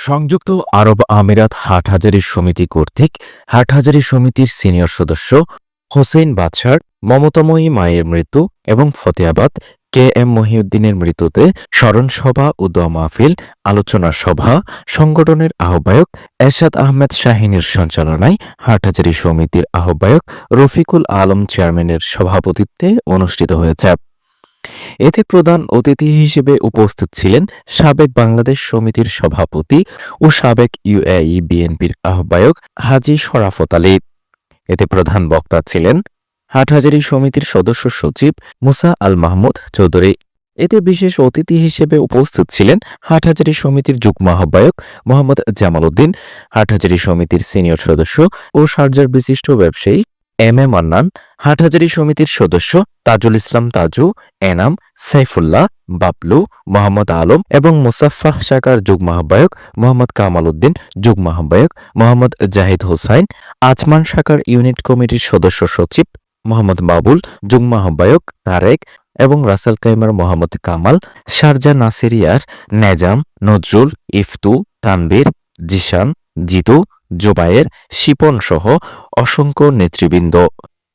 সংযুক্ত আরব আমিরাত হাটহাজারী সমিতি কর্তৃক হাটহাজারী সমিতির সিনিয়র সদস্য হোসেন বাদশার, মমতাময়ী মায়ের মৃত্যু এবং ফতেয়াবাদ কে এম মহিউদ্দিনের মৃত্যুতে স্মরণ সভা ও দোয়া মাহফিল, আলোচনা সভা, সংগঠনের আহ্বায়ক এরশাদ আহমেদ শাহিনের সঞ্চালনায় হাটহাজারী সমিতির আহ্বায়ক রফিকুল আলম চেয়ারম্যানের সভাপতিত্বে অনুষ্ঠিত হয়েছে। এতে প্রধান অতিথি হিসেবে উপস্থিত ছিলেন সাবেক বাংলাদেশ সমিতির সভাপতি ও সাবেক ইউএই বিএনপির আহ্বায়ক হাজি শরাফত আলী। এতে প্রধান বক্তা ছিলেন হাটহাজারি সমিতির সদস্য সচিব মুসা আল মাহমুদ চৌধুরী। এতে বিশেষ অতিথি হিসেবে উপস্থিত ছিলেন হাটহাজারী সমিতির যুগ্ম আহ্বায়ক মোহাম্মদ জামাল উদ্দিন, হাটহাজারী সমিতির সিনিয়র সদস্য ও সার্জার বিশিষ্ট ব্যবসায়ী এম এ মান্নান, হাটহাজারি সমিতির সদস্য তাজুল ইসলাম তাজু, এনাম, সাইফুল্লাহ, বাবলু, মোহাম্মদ আলম এবং মুসাফাহ শাখার যুগ্ম আহ্বায়ক মোহাম্মদ কামাল উদ্দিন, যুগ্ম আহ্বায়ক মোহাম্মদ জাহিদ হোসাইন, আজমান শাখার ইউনিট কমিটির সদস্য সচিব মোহাম্মদ বাবুল, যুগ্ম আহ্বায়ক তারেক এবং রাসেল কাইমার মোহাম্মদ কামাল, শারজা নাসিরিয়ার, নেজাম, নজরুল, ইফতু তানবীর জিশান জিতু জোবায়ের শিপন সহ অসংখ্য নেতৃবৃন্দ।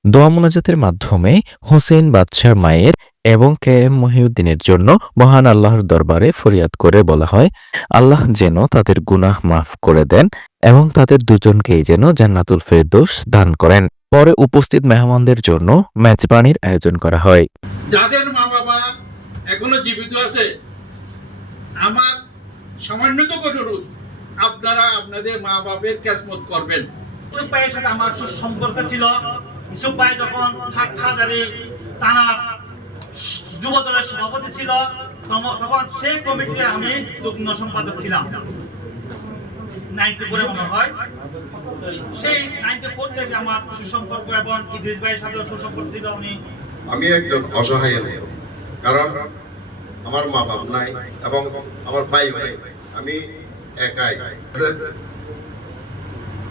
দোয়া মোনাজাতের মাধ্যমে হোসেন বাদশার মায়ের এবং কে এম মহিউদ্দিনের জন্য মহান আল্লাহর দরবারে ফরিয়াদ করে বলা হয়, আল্লাহ যেন তাদের গুনাহ মাফ করে দেন এবং তাদের দুজনকেই যেন জান্নাতুল ফেরদৌস দান করেন। পরে উপস্থিত মেহমানদের জন্য মেজবানির আয়োজন করা হয়। যাদের মা বাবা এখনও জীবিত আছে, আমার সামান্যতম অনুরোধ আপনারা আপনাদের মা বাপের ক্যাসমত করবেন। ইউসুফ ভাইয়ের সাথে আমার সম্পর্ক ছিল। ইউসুফ ভাই যখন হাটহাজারি থানার যুব দলের সভাপতি ছিল তখন সেই কমিটিতে আমি যুগ্ম সম্পাদক ছিলাম। নাইনটি ফোরে মনে হয়। সেই নাইনটি ফোর থেকে আমার সুসম্পর্ক এবং ইদ্রিস ভাইয়ের সাথেও সুসম্পর্ক ছিল। উনি আমি একজন অসহায় কারণ আমার মা বাপ নাই এবং আমার ভাই নেই। আমি একাই।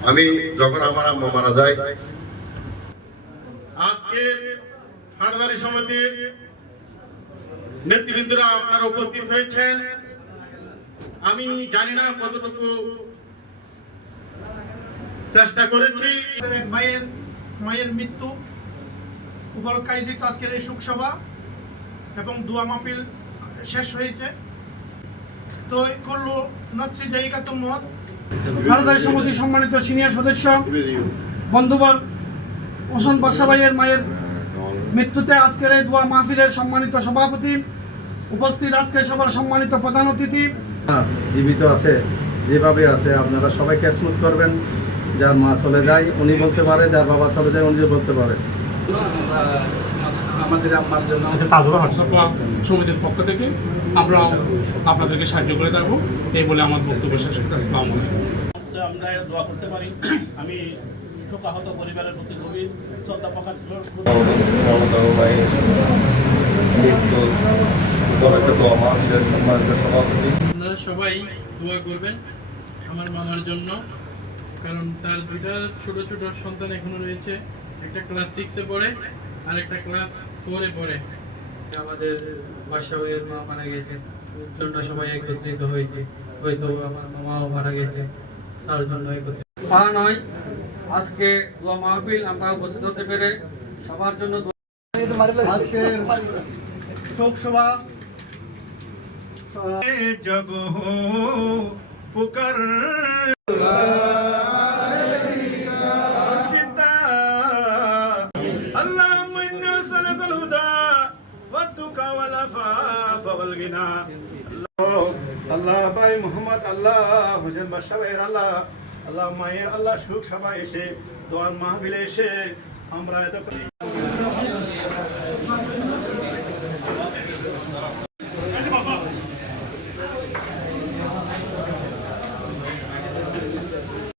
আমি যখন আমার আম্মা মারা যায়, আজকে হাটদারি সমিতির নেতৃবৃন্দরা আপনারা উপস্থিত হয়েছেন। আমি জানি না কতটুকু চেষ্টা করেছি। মায়ের মায়ের মৃত্যু উপলক্ষে আয়োজিত আজকের এই শোকসভা এবং দোয়া মাহফিল শেষ হয়েছে। তো করল নচ্ছি জায়গা মত। ভারতারি সমিতি সম্মানিত সিনিয়র সদস্য বন্ধুবর হোসেন বাসা ভাইয়ের মায়ের মৃত্যুতে আজকের এই দোয়া মাহফিলের সম্মানিত সভাপতি উপস্থিত আজকের সবার সম্মানিত প্রধান অতিথি। হ্যাঁ, জীবিত আছে যেভাবে আছে আপনারা সবাই ক্যাসমুট করবেন যার মা চলে যায় উনি বলতে পারে যার বাবা চলে যায় উনি বলতে পারে। আমাদের আম্মার জন্য সমিতির পক্ষ থেকে আমরা আপনাদেরকে সাহায্য করে থাকব। এই বলে আমার বক্তব্য শেষ করতে আসসালামু আমরা দোয়া করতে পারি। আমি শোকাহত পরিবারের প্রতি গভীর শ্রদ্ধা প্রকাশ আপনারা সবাই দোয়া করবেন আমার মামার জন্য কারণ তার দুইটা ছোট ছোট সন্তান এখনও রয়েছে। একটা ক্লাস সিক্সে পড়ে আরেকটা ক্লাস ফোরে পড়ে। আমাদের বাসা ভাইয়ের মা মারা গেছে। জন্য সময় একত্রিত হয়েছে। হয়তো আমার মামাও মারা গেছে। তার জন্য একত্রিত। মা নয়, আজকে দোয়া মাহফিল আমরা উপস্থিত হতে পেরে সবার জন্য শোক সভা। জগ পোকার والتقى والعفاف والغنى আল্লাহ ভাই মোহাম্মদ আল্লাহ হোসেন বাদশাহ ভাইয়ের আল্লাহ আল্লাহ মায়ের আল্লাহ সুখ সবাই এসে দোয়ার মাহফিলে এসে আমরা এত